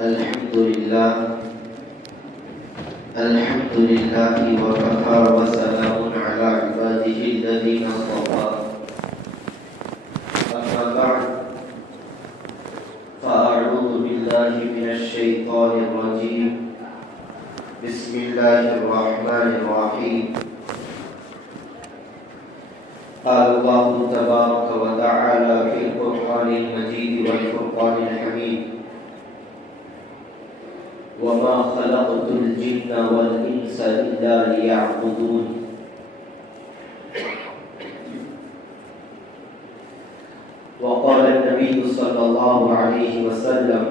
الحمد لله وكفى وسلام على عباده الذين اصطفى أما بعد فأعوذ بالله من الشيطان الرجيم بسم الله الرحمن الرحيم قال الله تبارك وتعالى في القرآن المجيد والفرقان الحميد وما خلقت الجن والإنس إلا ليعبدون وقال النبي صلى الله عليه وسلم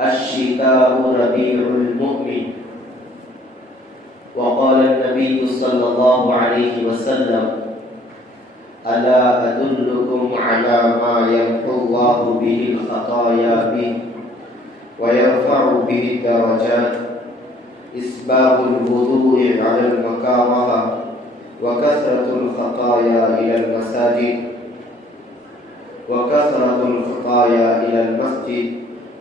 الشتاء ربيع المؤمن وقال النبي صلى الله عليه وسلم ألا أدلكم على ما يمحو الله به الخطايا به ويرفع به الدرجات إسباغ الوضوء على المكاره وكثرة الخطايا إلى المساجد وكثرة الخطايا إلى المسجد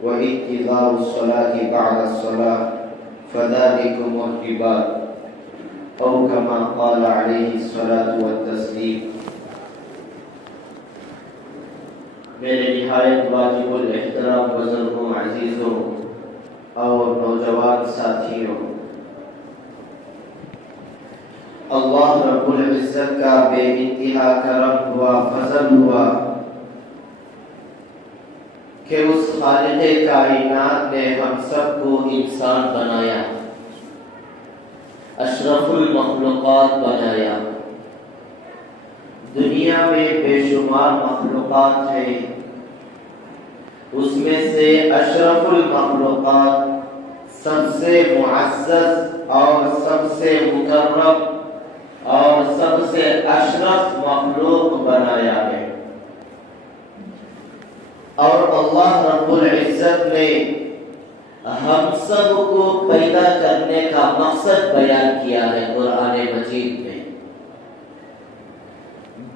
وانتظار الصلاة بعد الصلاة فذلكم الرباط أو كما قال عليه الصلاة والتسليم. میرے نہایت واجب الاحترام بزرگوں، عزیزوں اور نوجوان ساتھیوں، اللہ رب العزت کا بے انتہا کرم ہوا، فضل ہوا کہ اس خالق کائنات نے ہم سب کو انسان بنایا، اشرف المخلوقات بنایا۔ دنیا میں بے شمار مخلوقات ہیں، اس میں سے اشرف المخلوقات سب سے معزز اور سب سے مکرم اور سب سے اشرف مخلوق بنایا ہے، اور اللہ رب العزت نے ہم سب کو پیدا کرنے کا مقصد بیان کیا ہے قرآن مجید میں۔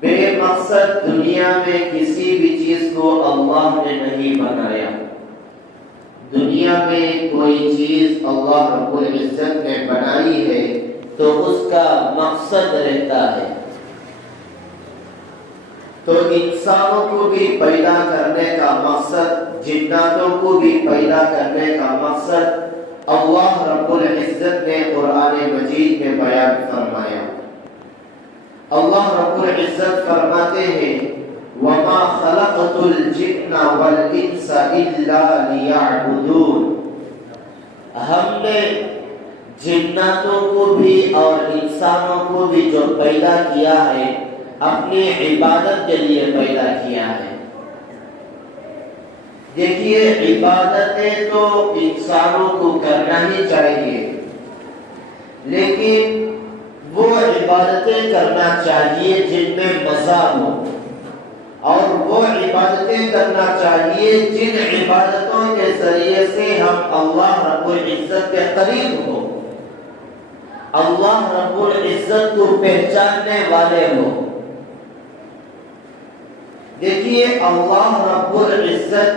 بے مقصد دنیا میں کسی بھی چیز کو اللہ نے نہیں بنایا۔ دنیا میں کوئی چیز اللہ رب العزت نے بنائی ہے تو اس کا مقصد رہتا ہے۔ تو انسانوں کو بھی پیدا کرنے کا مقصد، جناتوں کو بھی پیدا کرنے کا مقصد اللہ رب العزت نے قرآن مجید میں بیان فرمایا۔ اللہ رب العزت فرماتے ہیں وَمَا خَلَقْتُ الْجِنَّ وَالْإِنسَ إِلَّا لِيَعْبُدُونَ، ہم نے جناتوں کو بھی اور انسانوں کو بھی جو پیدا کیا ہے اپنی عبادت کے لیے پیدا کیا ہے۔ دیکھیے، عبادتیں تو انسانوں کو کرنا ہی چاہیے، لیکن وہ عبادتیں کرنا چاہیے جن میں مزہ ہو، اور وہ عبادتیں کرنا چاہیے جن عبادتوں کے ذریعے سے ہم اللہ رب العزت کے قریب ہو، اللہ رب العزت کو پہچاننے والے ہو۔ دیکھیے، اللہ رب العزت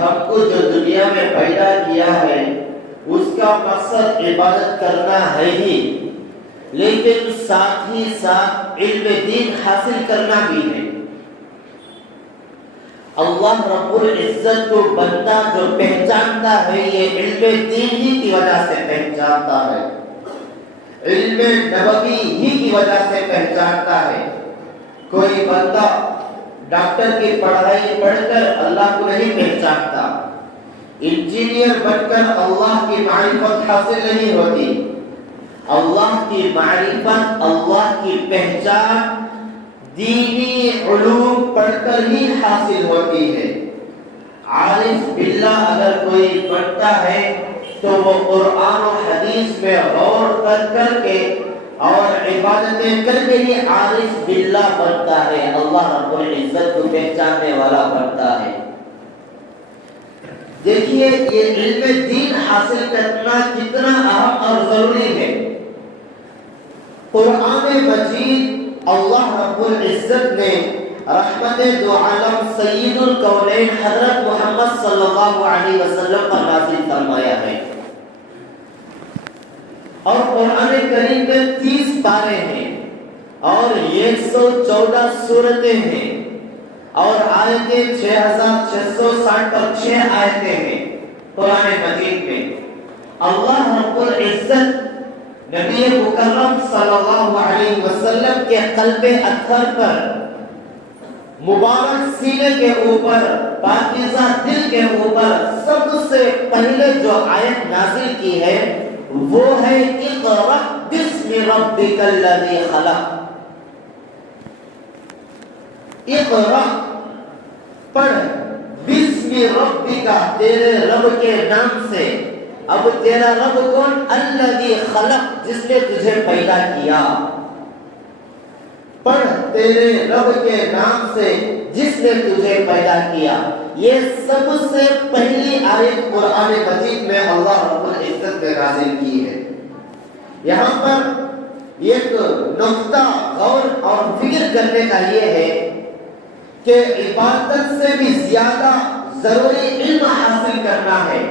ہم کو جو دنیا میں پیدا کیا ہے اس کا مقصد عبادت کرنا ہے ہی، لیکن ساتھ ہی ساتھ علم دین حاصل کرنا بھی ہے۔ اللہ رب العزت کو بندہ جو پہچانتا ہے یہ علم دین ہی کی وجہ سے پہچانتا ہے، علم نبوی ہی کی وجہ سے پہچانتا ہے۔ کوئی بندہ ڈاکٹر کی پڑھائی پڑھ کر اللہ کو نہیں پہچانتا، انجینئر بن کر اللہ کی معرفت حاصل نہیں ہوتی۔ اللہ کی معرفت، اللہ کی پہچان دینی علوم پڑھ کر ہی حاصل ہوتی ہے۔ عارف باللہ اگر کوئی بنتا ہے تو وہ قرآن و حدیث میں غور کر کے اور عبادتیں کر کے ہی عارف باللہ بنتا ہے، اللہ رب العزت کو پہچاننے والا بنتا ہے۔ دیکھیے، یہ علم دین حاصل کرنا کتنا اہم اور ضروری ہے۔ قرآن مجید اللہ رب العزت نے رحمت دو عالم سید الکونین حضرت محمد صلی اللہ علیہ وسلم پر نازل فرمایا ہے. اور قرآن کریم میں 30 پارے ہیں اور 114 سورتیں ہیں اور آیتیں 6660 اور 6 آیتیں ہیں قرآن مجید میں. اللہ رب العزت نبی مکرم صلی اللہ علیہ وسلم کے قلب اطہر پر، مبارک سینے کے اوپر، پاکیزہ دل کے اوپر سب سے پہلے جو آیت نازل کی ہے وہ ہے اقرأ بسم ربک الذی خلق. اقرأ پڑھ، بسم ربک تیرے رب کے نام سے. اب تیرا رب کون؟ الذی خلق، جس نے تجھے پیدا کیا. پڑھ تیرے رب کے نام سے جس نے تجھے پیدا کیا. یہ سب سے پہلی آیت قرآن مجید میں اللہ رب العزت نے نازل کی ہے. یہاں پر ایک نقطہ غور اور فکر کرنے کا یہ ہے کہ عبادت سے بھی زیادہ ضروری علم حاصل کرنا ہے.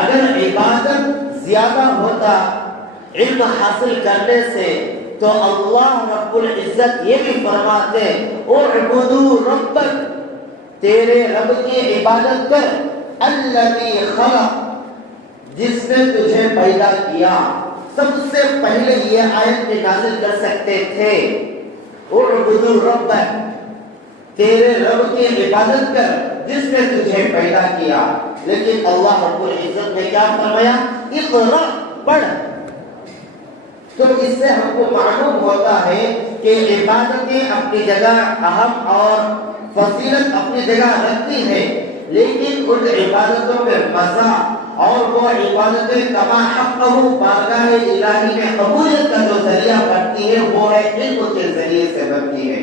اگر عبادت زیادہ ہوتا علم حاصل کرنے سے تو اللہ رب العزت یہ بھی فرماتے اعبدوا ربک، تیرے رب کی عبادت کر، الذی خلق، جس نے تجھے پیدا کیا. سب سے پہلے یہ آیت میں نازل کر سکتے تھے اعبدوا ربک، تیرے رب کی عبادت کر جس نے تجھے پیدا کیا. لیکن اللہ رب العزت نے کیا فرمایا؟ اقرأ، پڑھ. تو اس سے ہم کو معلوم ہوتا ہے کہ عبادتیں اپنی جگہ اہم اور فضیلت اپنی جگہ رکھتی ہے، لیکن ان عبادتوں میں مزہ اور وہ عبادتیں کما حقہ بارگاہ الہی میں قبولیت کا جو ذریعہ بنتی ہے وہ ہے علم کے ذریعے سے بنتی ہے.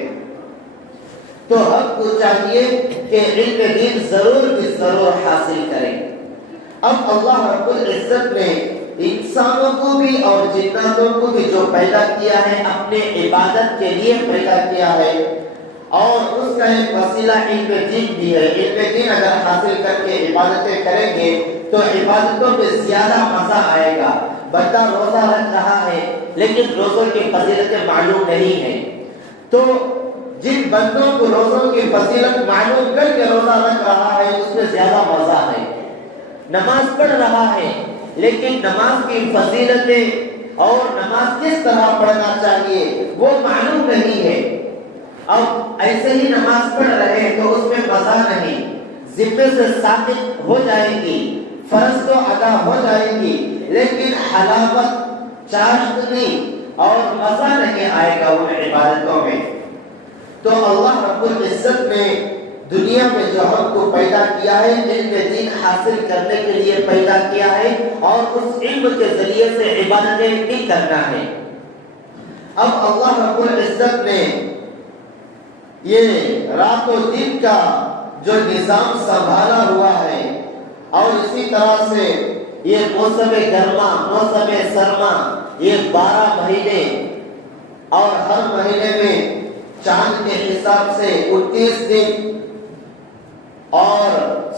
تو ہم کو چاہیے کہ علم دین ضرور بھی ضرور حاصل کریں. اب اللہ رب العزت نے انسانوں کو بھی اور جناتوں کو بھی جو پیدا کیا ہے اپنے عبادت کے لیے پیدا کیا ہے، اور اس کا ایک وسیلہ علم دین بھی ہے. علم دین اگر حاصل کر کے عبادتیں کریں گے تو عبادتوں میں زیادہ مزہ آئے گا. بندہ روزہ رکھ رہا ہے لیکن روزوں کی فضیلتیں معلوم نہیں ہیں، تو جن بندوں کو روزوں کی فضیلت معلوم کر کے روزہ رکھ رہا ہے اس میں زیادہ مزہ ہے. نماز پڑھ رہا ہے لیکن نماز کی فضیلتیں اور نماز کس طرح پڑھنا چاہیے وہ معلوم نہیں ہے. اب ایسے ہی نماز پڑھ رہے تو اس میں مزہ نہیں، ذمے سے ثابت ہو جائے گی، فرض تو ادا ہو جائے گی، لیکن حلاوت، چاشنی اور مزہ نہیں آئے گا ان عبادتوں میں. تو اللہ رب العزت نے دنیا میں جو ہم کو پیدا کیا ہے علم دین حاصل کرنے کے لیے پیدا کیا ہے اور اس علم کے ذریعے سے عبادتیں بھی کرنا ہے. اب اللہ رب العزت نے یہ رات و دن کا جو نظام سنبھالا ہوا ہے اور اسی طرح سے یہ موسم گرما، موسم سرما، یہ 12 مہینے اور ہر مہینے میں چاند کے حساب سے 29 دن اور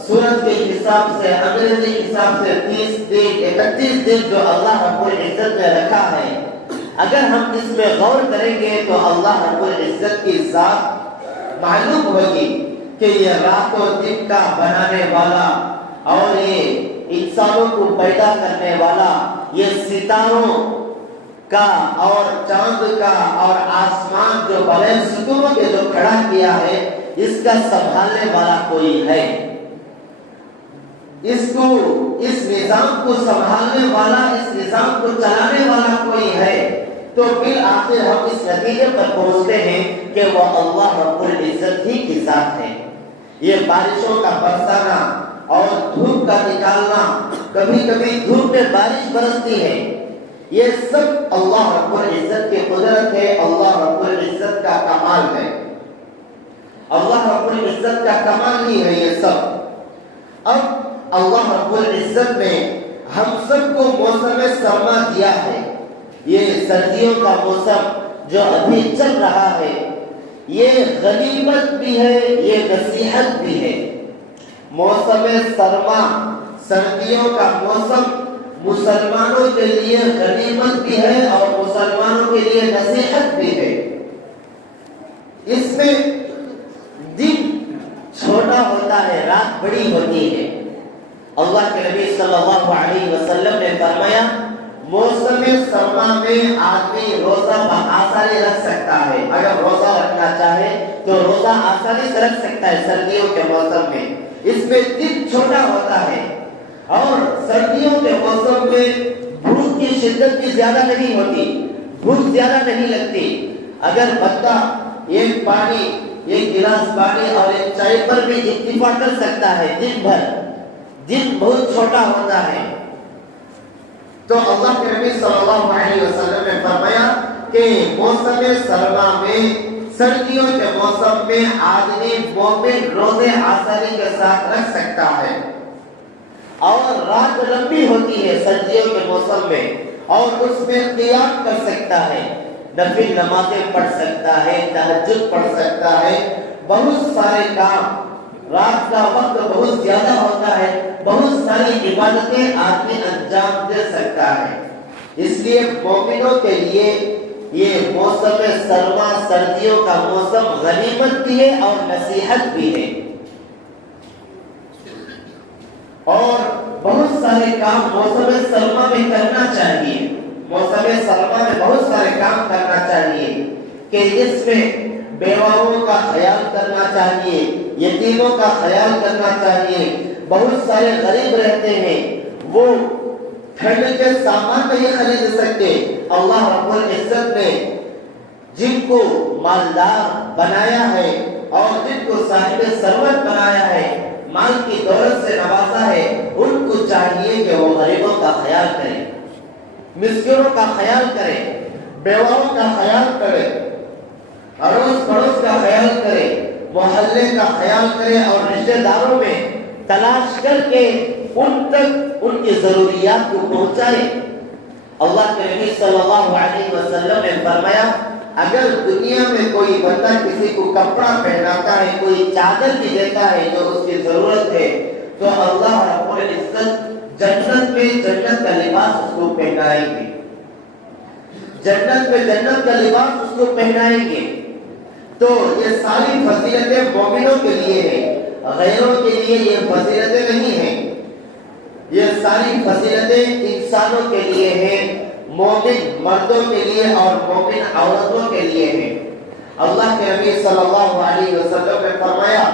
سورج کے حساب سے انگریزی حساب سے 30 دن 31 دن جو اللہ رب العزت نے رکھا ہے، اگر ہم اس میں غور کریں گے تو اللہ رب العزت کی ذات معلوم ہوگی کہ یہ رات و دن کا بنانے والا اور یہ انسانوں کو پیدا کرنے والا، یہ ستاروں کا اور چاند کا اور آسمان جو بغیر ستوروں کے جو کھڑا کیا ہے اس کا سنبھالنے والا کوئی ہے، اس نظام کو سنبھالنے والا، اس نظام کو چلانے والا کوئی ہے. تو بالآخر ہم اس نتیجے پر پہنچتے ہیں کہ وہ اللہ رب العزت ہی کی ذات ہے. یہ بارشوں کا برسانا اور دھوپ کا نکالنا، کبھی کبھی دھوپ میں بارش برستی ہے، یہ سب اللہ رب العزت کی قدرت ہے، اللہ رب العزت کا کمال ہے، اللہ رب العزت کا کمال ہی ہے یہ سب. اب اللہ رب العزت نے ہم سب کو موسم سرما دیا ہے. یہ سردیوں کا موسم جو ابھی چل رہا ہے، یہ غنیمت بھی ہے، یہ نصیحت بھی ہے۔ موسم سرما، سردیوں کا موسم مسلمانوں کے لیے غنیمت بھی ہے اور مسلمانوں کے لیے نصیحت بھی ہے۔ اس میں دن چھوٹا ہوتا ہے، رات بڑی ہوتی ہے۔ اللہ کے نبی صلی اللہ علیہ وسلم نے فرمایا موسم سرما میں آدمی روزہ بآسانی رکھ سکتا ہے، اگر روزہ رکھنا چاہے تو روزہ آسانی سے رکھ سکتا ہے سردیوں کے موسم میں۔ اس میں دن چھوٹا ہوتا ہے اور سردیوں کے موسم میں بھوک کی شدت بھی زیادہ نہیں ہوتی، بھوک زیادہ نہیں لگتی۔ اگر بندہ ایک گلاس پانی اور ایک چائے پر بھی اکتفا کر سکتا ہے دن بھر، دن بہت چھوٹا ہوتا ہے، تو اللہ کے نبی صلی اللہ علیہ وسلم نے فرمایا کہ موسم سرما میں، سردیوں کے موسم میں آدمی مومن روزے آسانی کے ساتھ رکھ سکتا ہے، اور رات لمبی ہوتی ہے سردیوں کے موسم میں، اور اس میں قیام کر سکتا ہے، نفل نمازیں پڑھ سکتا ہے، تہجد پڑھ سکتا ہے، بہت سارے کام، رات کا وقت بہت زیادہ ہوتا ہے، بہت ساری عبادتیں آدمی انجام دے سکتا ہے۔ اس لیے مومنوں کے لیے یہ موسم سرما، سردیوں کا موسم غنیمت بھی ہے اور نصیحت بھی ہے، اور بہت سارے کام موسم سرما میں کرنا چاہیے۔ موسم سرما میں بہت سارے کام کرنا چاہیے کہ اس میں بیواؤں کا خیال کرنا چاہیے، یتیموں کا خیال کرنا چاہیے۔ بہت سارے غریب رہتے ہیں، وہ ٹھنڈ کے سامان نہیں خرید سکتے۔ اللہ رب العزت نے جن کو مالدار بنایا ہے اور جن کو صاحب ثروت بنایا ہے، مال کی دولت سے نوازا ہے، ان کو چاہیے کہ وہ غریبوں کا خیال کریں، مسکینوں کا خیال کریں، بیواؤں کا خیال کریں، اڑوس پڑوس کا خیال کرے، محلے کا خیال کرے، اور رشتہ داروں میں تلاش کر کے ان تک ان کی ضروریات کو پہنچائے۔ اللہ کے نبی صلی اللہ علیہ وسلم نے فرمایا اگر دنیا میں کوئی بندہ کسی کو کپڑا پہناتا ہے، کوئی چادر بھی دیتا ہے جو اس کی ضرورت ہے، تو اللہ رب العزت جنت میں جنت کا لباس اس کو پہنائیں گے، جنت میں جنت کا لباس اس کو پہنائیں گے۔ تو یہ ساری فضیلتیں مومنوں کے لیے ہیں، غیروں کے لیے یہ فضیلتیں نہیں ہیں۔ یہ ساری فضیلتیں انسانوں کے لیے ہیں، مومن مردوں کے لیے اور مومن عورتوں کے لیے ہیں۔ اللہ کے نبی صلی اللہ علیہ وسلم نے فرمایا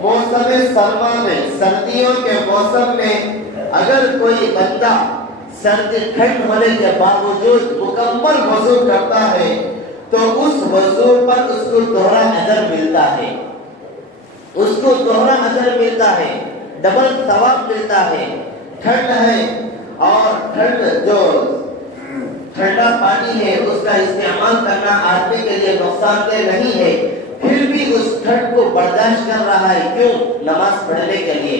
موسم سرما میں، سردیوں کے موسم میں اگر کوئی بندہ سردی ٹھنڈ ہونے کے باوجود مکمل وضو کرتا ہے تو اس وضو پر اس کو دوہرا اجر ملتا ہے، اس کو دوہرا اجر ملتا ہے، ڈبل ثواب ملتا ہے۔ ٹھنڈ ہے اور ٹھنڈا پانی ہے، اس کا استعمال کرنا آدمی کے لیے نقصان دہ نہیں ہے، پھر بھی اس ٹھنڈ کو برداشت کر رہا ہے، کیوں؟ نماز پڑھنے کے لیے،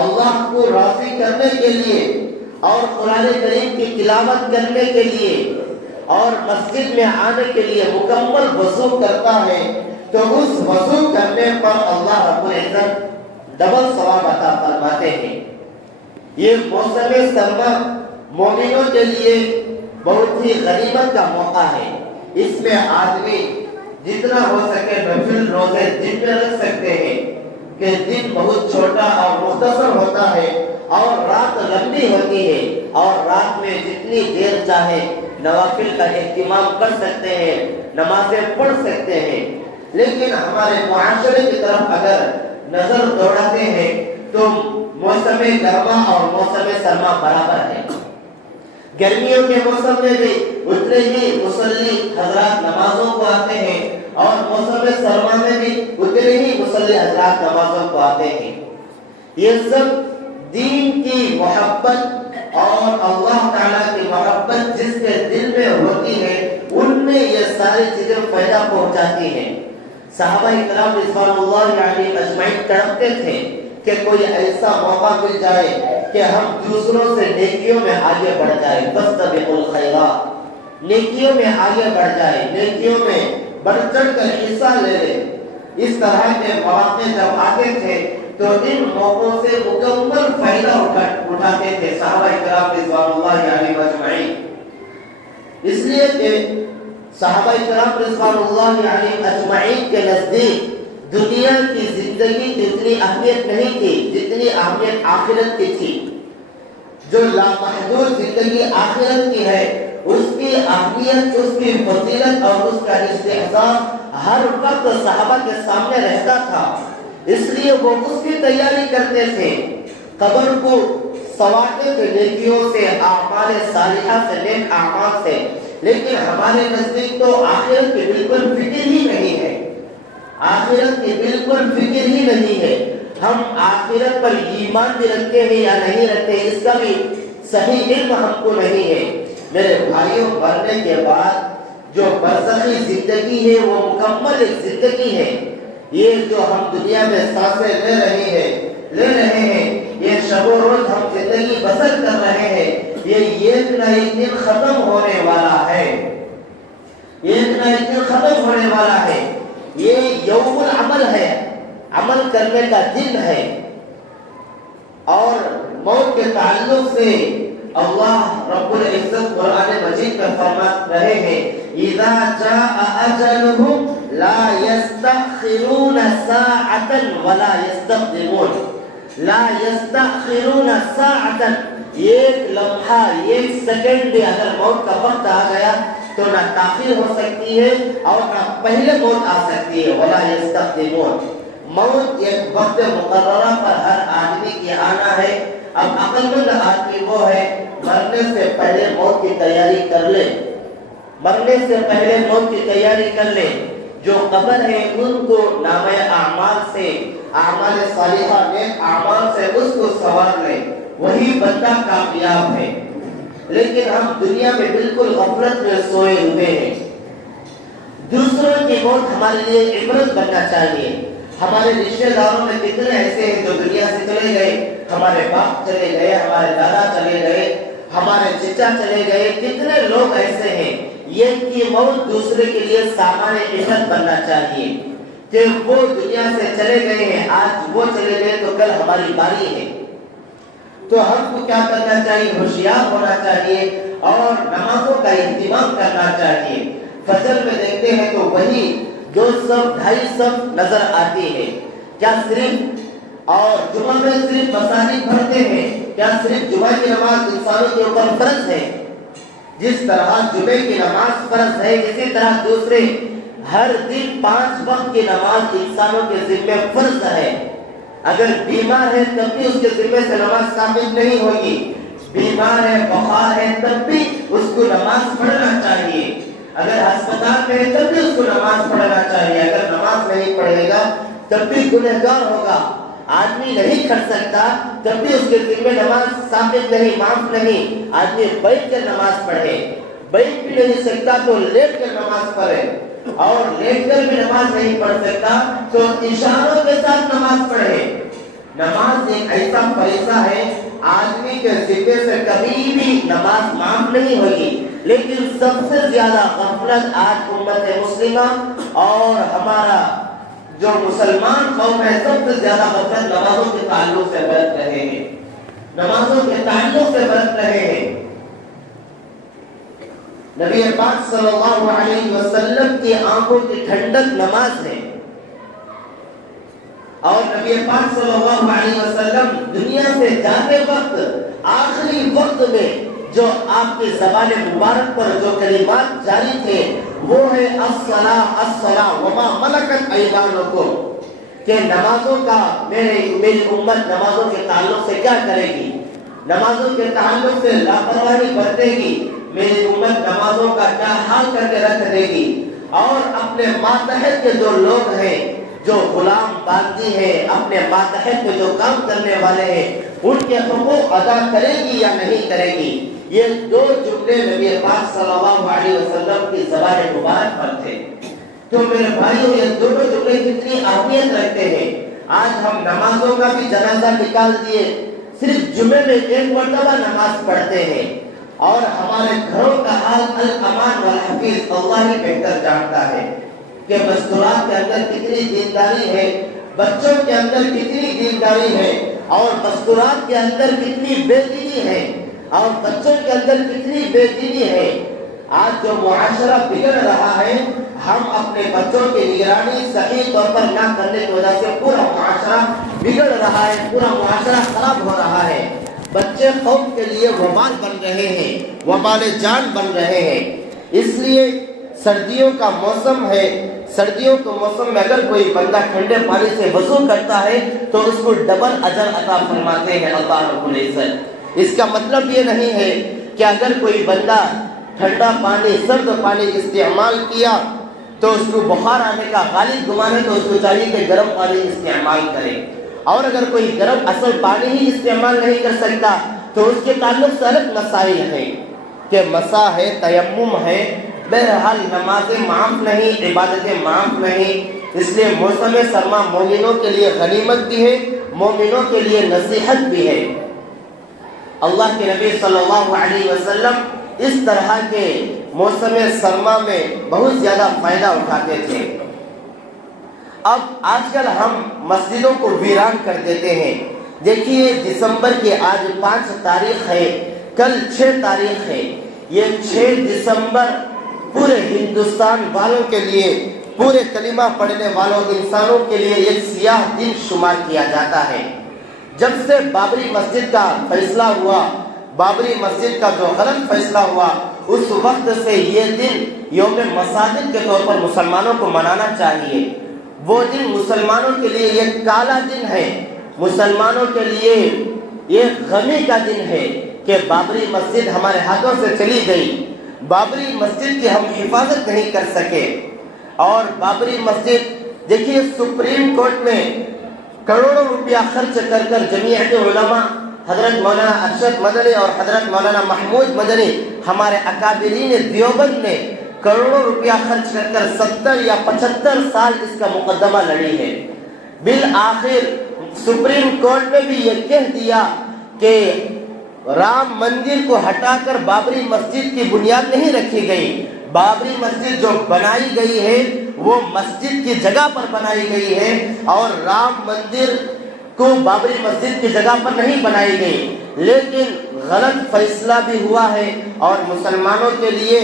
اللہ کو راضی کرنے کے لیے، اور قرآن کریم کی تلاوت کرنے کے لیے، اور مسجد میں آنے کے لیے مکمل وضو کرتا ہے، تو اس وضو کرنے پر اللہ رب العزت ڈبل ثواب عطا فرماتے ہیں۔ یہ موسم سرما مومنوں کے لیے بہت ہی غنیمت کا موقع ہے۔ اس میں آدمی جتنا ہو سکے نفل روزے دن میں رکھ سکتے ہیں کہ دن بہت چھوٹا اور مختصر ہوتا ہے اور رات لمبی ہوتی ہے، اور رات میں جتنی دیر چاہے نوافل کا اہتمام کر سکتے ہیں، نمازیں پڑھ سکتے ہیں۔ لیکن ہمارے معاشرے کی طرف اگر نظر دوڑاتے ہیں تو موسم گرما اور موسم سرما برابر ہے۔ گرمیوں کے موسم میں بھی اتنے ہی مصلی حضرات نمازوں کو آتے ہیں، اور موسم سرما میں بھی اتنے ہی مصلی حضرات نمازوں کو آتے ہیں۔ یہ سب دین کی محبت اور اللہ تعالیٰ کی محبت جس کے دل میں ہوتی ہے، ان میں یہ ساری چیزیں فائدہ پہنچاتی ہیں۔ صحابہ کرام رضوان اللہ علیہم اجمعین تڑپتے تھے کہ کوئی ایسا موقع مل جائے کہ ہم دوسروں سے نیکیوں میں آگے بڑھ جائے، فاستبقوا الخیرات، نیکیوں میں آگے بڑھ جائے، نیکیوں میں بڑھ چڑھ کر حصہ لے لے۔ اس طرح کے مواقع جب آتے تھے تو ان موقعوں سے مکمل فائدہ اٹھاتے تھے صحابہ کرام رضوان اللہ علیہم اجمعین۔ اس لیے کہ صحابہ کرام رضوان اللہ علیہم اجمعین کے نزدیک دنیا کی زندگی جتنی اہمیت نہیں تھی جتنی اہمیت آخرت کی تھی۔ جو لامحدود زندگی آخرت کی ہے اس کی اہمیت، اس کی فضیلت اور اس کا استحضام ہر وقت صحابہ کے سامنے رہتا تھا، اس لیے وہ اس کی تیاری کرتے تھے، قبر کو سنوارتے تھے نیکیوں سے، اعمال صالحہ سے، نیک اعمال سے۔ لیکن ہمارے نزدیک تو آخرت کی بالکل فکر ہی نہیں ہے، آخرت کی بالکل فکر ہی نہیں ہے۔ ہم آخرت پر ایمان بھی رکھتے ہیں یا نہیں رکھتے اس کا بھی صحیح علم ہم کو نہیں ہے۔ میرے بھائیوں، مرنے کے بعد جو برزخی زندگی ہے وہ مکمل ایک زندگی ہے۔ یہ جو ہم دنیا میں سانسیں لے رہے ہیں، یہ شب و روز ہم زندگی بسر کر رہے ہیں، یہ ایک نہ ایک دن ختم ہونے والا ہے، ایک نہ ایک دن ختم ہونے والا ہے۔ یہ یوم العمل ہے، عمل کرنے کا دن ہے۔ اور موت کے تعلق سے اللہ رب العزت قرآن مجید میں فرما رہے ہیں اذا جاء اجلهم لا يستأخرون ساعة ولا يستقدمون، لا يستأخرون ساعة، ایک لمحہ ایک سیکنڈ بھی اگر موت کا وقت آ گیا تو نہ تاخیر ہو سکتی ہے اور نہ پہلے موت آ سکتی ہے۔ ولا يستقدمون، موت ایک وقت مقررہ پر ہر آدمی کی آنا ہے۔ اب عقل مند آدمی وہ ہے مرنے سے پہلے موت کی تیاری کر لے، مرنے سے پہلے موت کی تیاری کر لے۔ جو قبر ہے ان کو نامہ اعمال سے، اعمال صالحہ نیک اعمال سے اس کو سنوار لے، وہی بندہ کامیاب ہے۔ لیکن ہم دنیا میں بالکل غفلت میں سوئے ہوئے ہیں۔ دوسروں کی موت ہمارے لیے عبرت بننا چاہیے۔ ہمارے رشتہ داروں میں کتنے ایسے ہیں جو دنیا سے چلے گئے، ہمارے باپ چلے گئے، ہمارے دادا چلے گئے، ہمارے چچا چلے گئے، کتنے لوگ ایسے ہیں۔ یہ کی موت دوسرے کے لیے سامان عبرت بننا چاہیے کہ وہ دنیا سے چلے گئے ہیں، آج وہ چلے گئے تو کل ہماری باری ہے۔ تو ہم کو کیا کرنا چاہیے؟ ہوشیار ہونا چاہیے اور نمازوں کا اہتمام کرنا چاہیے۔ فجر میں دیکھتے ہیں تو وہی 2 صف 2.5 صف نظر آتی ہے۔ کیا صرف اور جمعہ میں صرف مساجد بھرتے ہیں؟ کیا صرف جمعہ کی نماز انسانوں کے اوپر فرض ہے؟ جس طرح جمعے کی نماز فرض ہے، اسی طرح دوسرے ہر دن 5 وقت کی نماز انسانوں کے ذمہ فرض ہے۔ اگر بیمار ہے تب بھی اس کے ذمہ سے نماز ثابت نہیں ہوگی، بیمار ہے، بخار ہے تب بھی اس کو نماز پڑھنا چاہیے، اگر ہسپتال میں ہے تب بھی اس کو نماز پڑھنا چاہیے۔ اگر نماز نہیں پڑھے گا تب بھی گنہگار ہوگا۔ آدمی نہیں کر سکتا تب بھی اس کے ذمہ نماز ثابت نہیں، معاف نہیں۔ آدمی بیٹھ کر نماز پڑھے، بیٹھ بھی نہیں سکتا تو لیٹ کر نماز پڑھے، اور لیٹ کر بھی نماز نہیں پڑھ سکتا تو اشاروں کے ساتھ نماز پڑھے۔ نماز ایک ایسا فریضہ ہے آدمی کے ذمہ سے کبھی بھی نماز معاف نہیں ہوگی، لیکن سب سے زیادہ غفلت آج امت مسلمہ اور ہمارا جو مسلمان قوم ہے سب سے زیادہ غفلت نمازوں کے تعلق سے برت رہے ہیں، نمازوں کے تعلق سے برت رہے ہیں۔ نبی پاک صلی اللہ علیہ وسلم کی آنکھوں کی ٹھنڈک نماز ہے، اور نبی پاک صلی اللہ علیہ وسلم دنیا سے جاتے وقت آخری وقت میں جو آپ کی زبان مبارک پر جو کلمات جاری تھے وہ ہے الصلاۃ الصلاۃ وما ملکت ایمانکم، کہ نمازوں کا میری امت نمازوں کے تعلق سے کیا کرے گی، نمازوں کے تعلق سے لاپرواہی برتے گی، میری امت نمازوں کا کیا حال کر کے رکھ دے گی، اور اپنے ماتحت کے جو لوگ ہیں، جو غلام باندھی ہے، اپنے ماتحت میں جو کام کرنے والے ہیں، ان کے حقوق ادا کرے گی یا نہیں کرے گی۔ یہ 2 جملے نبی پاک صلی اللہ علیہ وسلم کی زبان مبارک پر تھے۔ تو میرے بھائیوں یہ دونوں جملے کتنی اہمیت رکھتے ہیں۔ آج ہم نمازوں کا بھی جنازہ نکال دیے، صرف جمعے میں 1 مرتبہ نماز پڑھتے ہیں، اور ہمارے گھروں کا حال الامان والحفیظ اللہ ہی بہتر جانتا ہے۔ کہ مستورات کے اندر کتنی دینداری ہے، بچوں کے اندر کتنی دینداری ہے، اور مستورات کے اندر کتنی بے دینی ہے، اور بچوں کے اندر کتنی بے دینی ہے۔ آج جو معاشرہ بگڑ رہا ہے، ہم اپنے بچوں کی نگرانی صحیح طور پر نہ کرنے کی وجہ سے پورا معاشرہ بگڑ رہا ہے، پورا معاشرہ خراب ہو رہا ہے۔ بچے قوم کے لیے وبال بن رہے ہیں، وبال جان بن رہے ہیں۔ اس لیے سردیوں کا موسم ہے، سردیوں کے موسم میں اگر کوئی بندہ ٹھنڈے پانی سے وضو کرتا ہے تو اس کو ڈبل اجر عطا فرماتے ہیں اللہ رب العزت۔ اس کا مطلب یہ نہیں ہے کہ اگر کوئی بندہ ٹھنڈا پانی، سرد پانی استعمال کیا تو اس کو بخار آنے کا غالب گمان ہے تو اس کو چاہیے کہ گرم پانی استعمال کرے، اور اگر کوئی گرم اصل پانی ہی استعمال نہیں کر سکتا تو اس کے تعلق سے الگ مسائل ہیں کہ مسا ہے، تیمم ہے۔ بہرحال نمازیں معاف نہیں، عبادتیں معاف نہیں۔ اس لیے موسم سرما مومنوں کے لیے غنیمت بھی ہے، مومنوں کے لیے نصیحت بھی ہے۔ اللہ کے نبی صلی اللہ علیہ وسلم اس طرح کے موسم سرما میں بہت زیادہ فائدہ اٹھاتے تھے۔ اب آج کل ہم مسجدوں کو ویران کر دیتے ہیں۔ دیکھیے دسمبر کی آج 5 تاریخ ہے، کل 6 تاریخ ہے۔ یہ 6 دسمبر پورے ہندوستان والوں کے لیے، پورے کلمہ پڑھنے والوں انسانوں کے لیے ایک سیاہ دن شمار کیا جاتا ہے۔ جب سے بابری مسجد کا فیصلہ ہوا، بابری مسجد کا جو غلط فیصلہ ہوا، اس وقت سے یہ دن یوم مساجد کے طور پر مسلمانوں کو منانا چاہیے۔ وہ دن مسلمانوں کے لیے ایک کالا دن ہے، مسلمانوں کے لیے ایک غمی کا دن ہے کہ بابری مسجد ہمارے ہاتھوں سے چلی گئی، بابری مسجد کی ہم حفاظت نہیں کر سکے۔ اور بابری مسجد دیکھیے سپریم کورٹ میں کروڑوں روپیہ خرچ کر جمعیت علماء حضرت مولانا ارشد مدنی اور حضرت مولانا محمود مدنی، ہمارے اکابرین دیوبند نے کروڑوں روپیہ خرچ کر 70 یا 75 سال اس کا مقدمہ لڑی ہے۔ بالآخر سپریم کورٹ میں بھی یہ کہہ دیا کہ رام مندر کو ہٹا کر بابری مسجد کی بنیاد نہیں رکھی گئی، بابری مسجد جو بنائی گئی ہے وہ مسجد کی جگہ پر بنائی گئی ہے، اور رام مندر کو بابری مسجد کی جگہ پر نہیں بنائی گئی۔ لیکن غلط فیصلہ بھی ہوا ہے، اور مسلمانوں کے لیے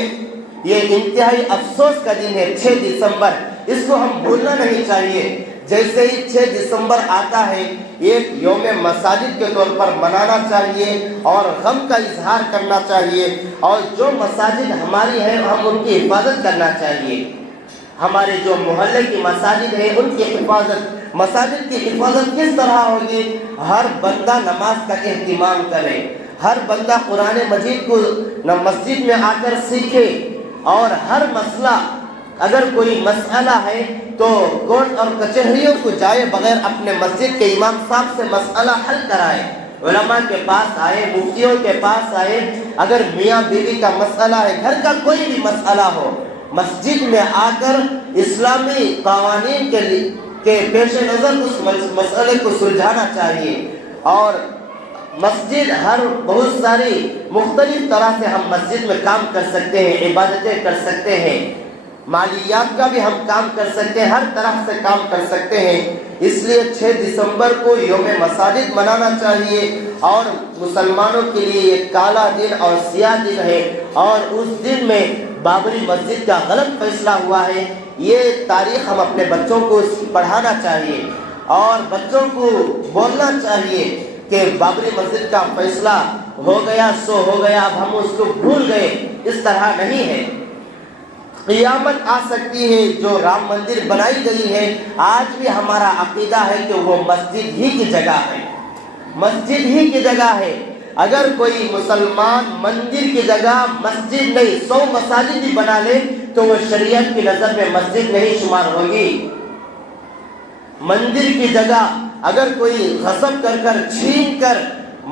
یہ انتہائی افسوس کا دن ہے 6 دسمبر، اس کو ہم بھولنا نہیں چاہیے۔ جیسے ہی 6 دسمبر آتا ہے ایک یوم مساجد کے طور پر منانا چاہیے اور غم کا اظہار کرنا چاہیے، اور جو مساجد ہماری ہیں ہم ان کی حفاظت کرنا چاہیے۔ ہمارے جو محلے کی مساجد ہیں ان کی حفاظت، مساجد کی حفاظت کس طرح ہوگی؟ ہر بندہ نماز کا اہتمام کرے، ہر بندہ قرآن مجید کو مسجد میں آ کر سیکھے، اور ہر مسئلہ، اگر کوئی مسئلہ ہے تو کورٹ اور کچہریوں کو جائے بغیر اپنے مسجد کے امام صاحب سے مسئلہ حل کرائے، علماء کے پاس آئے، مفتیوں کے پاس آئے۔ اگر میاں بیوی کا مسئلہ ہے، گھر کا کوئی بھی مسئلہ ہو، مسجد میں آ کر اسلامی قوانین کے پیش نظر اس مسئلے کو سلجھانا چاہیے۔ اور مسجد ہر بہت ساری مختلف طرح سے ہم مسجد میں کام کر سکتے ہیں، عبادتیں کر سکتے ہیں، مالیات کا بھی ہم کام کر سکتے ہیں، ہر طرح سے کام کر سکتے ہیں۔ اس لیے 6 دسمبر کو یوم مساجد منانا چاہیے، اور مسلمانوں کے لیے یہ کالا دن اور سیاہ دن ہے، اور اس دن میں بابری مسجد کا غلط فیصلہ ہوا ہے۔ یہ تاریخ ہم اپنے بچوں کو پڑھانا چاہیے، اور بچوں کو بولنا چاہیے کہ بابری مسجد کا فیصلہ ہو گیا سو ہو گیا، اب ہم اس کو بھول گئے، اس طرح نہیں ہے۔ قیامت آ سکتی ہے، جو رام مندر بنائی گئی ہے، آج بھی ہمارا عقیدہ ہے کہ وہ مسجد ہی کی جگہ ہے، مسجد ہی کی جگہ ہے۔ اگر کوئی مسلمان مندر کی جگہ مسجد نہیں 100 مساجد بھی بنا لے تو وہ شریعت کی نظر میں مسجد نہیں شمار ہوگی۔ مندر کی جگہ اگر کوئی غصب کر چھین کر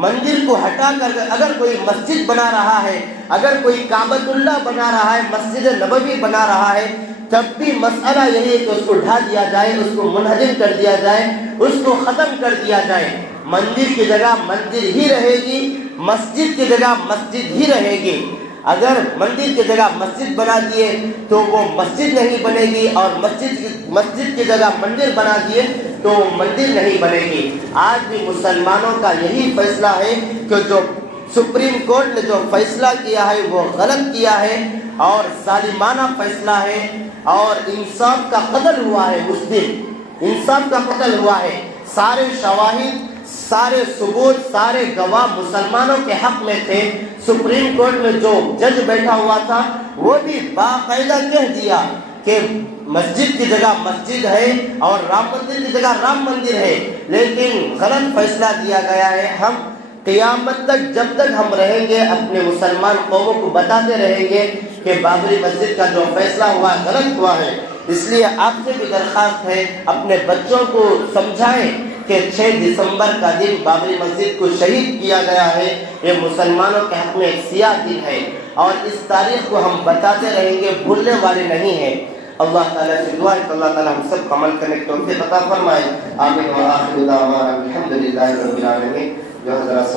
مندر کو ہٹا کر اگر کوئی مسجد بنا رہا ہے، اگر کوئی کعبۃ اللہ بنا رہا ہے، مسجد نبوی بنا رہا ہے، تب بھی مسئلہ یہی ہے کہ اس کو ڈھا دیا جائے، اس کو منہدم کر دیا جائے، اس کو ختم کر دیا جائے۔ مندر کی جگہ مندر ہی رہے گی، مسجد کی جگہ مسجد ہی رہے گی۔ اگر مندر کی جگہ مسجد بنا دیے تو وہ مسجد نہیں بنے گی، اور مسجد کی جگہ مندر بنا دیے تو مندر نہیں بنے گی۔ آج بھی مسلمانوں کا یہی فیصلہ ہے کہ جو سپریم کورٹ نے جو فیصلہ کیا ہے وہ غلط کیا ہے اور ظالمانہ فیصلہ ہے، اور انصاف کا قتل ہوا ہے۔ اس دن انصاف کا قتل ہوا ہے، سارے شواہد، سارے ثبوت، سارے گواہ مسلمانوں کے حق میں تھے۔ سپریم کورٹ میں جو جج بیٹھا ہوا تھا وہ بھی باقاعدہ کہہ دیا کہ مسجد کی جگہ مسجد ہے اور رام مندر کی جگہ رام مندر ہے، لیکن غلط فیصلہ دیا گیا ہے۔ ہم قیامت تک جب تک ہم رہیں گے اپنے مسلمان قوموں کو بتاتے رہیں گے کہ بابری مسجد کا جو فیصلہ ہوا غلط ہوا ہے۔ اس لیے آپ سے بھی درخواست ہے اپنے بچوں کو سمجھائیں کہ 6 دسمبر کا دن بابری مسجد کو شہید کیا گیا ہے، یہ مسلمانوں کے حق میں ایک سیاہ دن ہے، اور اس تاریخ کو ہم بتاتے رہیں گے، بھولنے والے نہیں ہیں۔ اللہ تعالیٰ سے دعا ہے کہ اللہ تعالیٰ ہم سب کو عمل کرنے کی توفیق عطا فرمائے۔ آمین و آخر دعوانا الحمدللہ رب العالمین۔ جو حضرات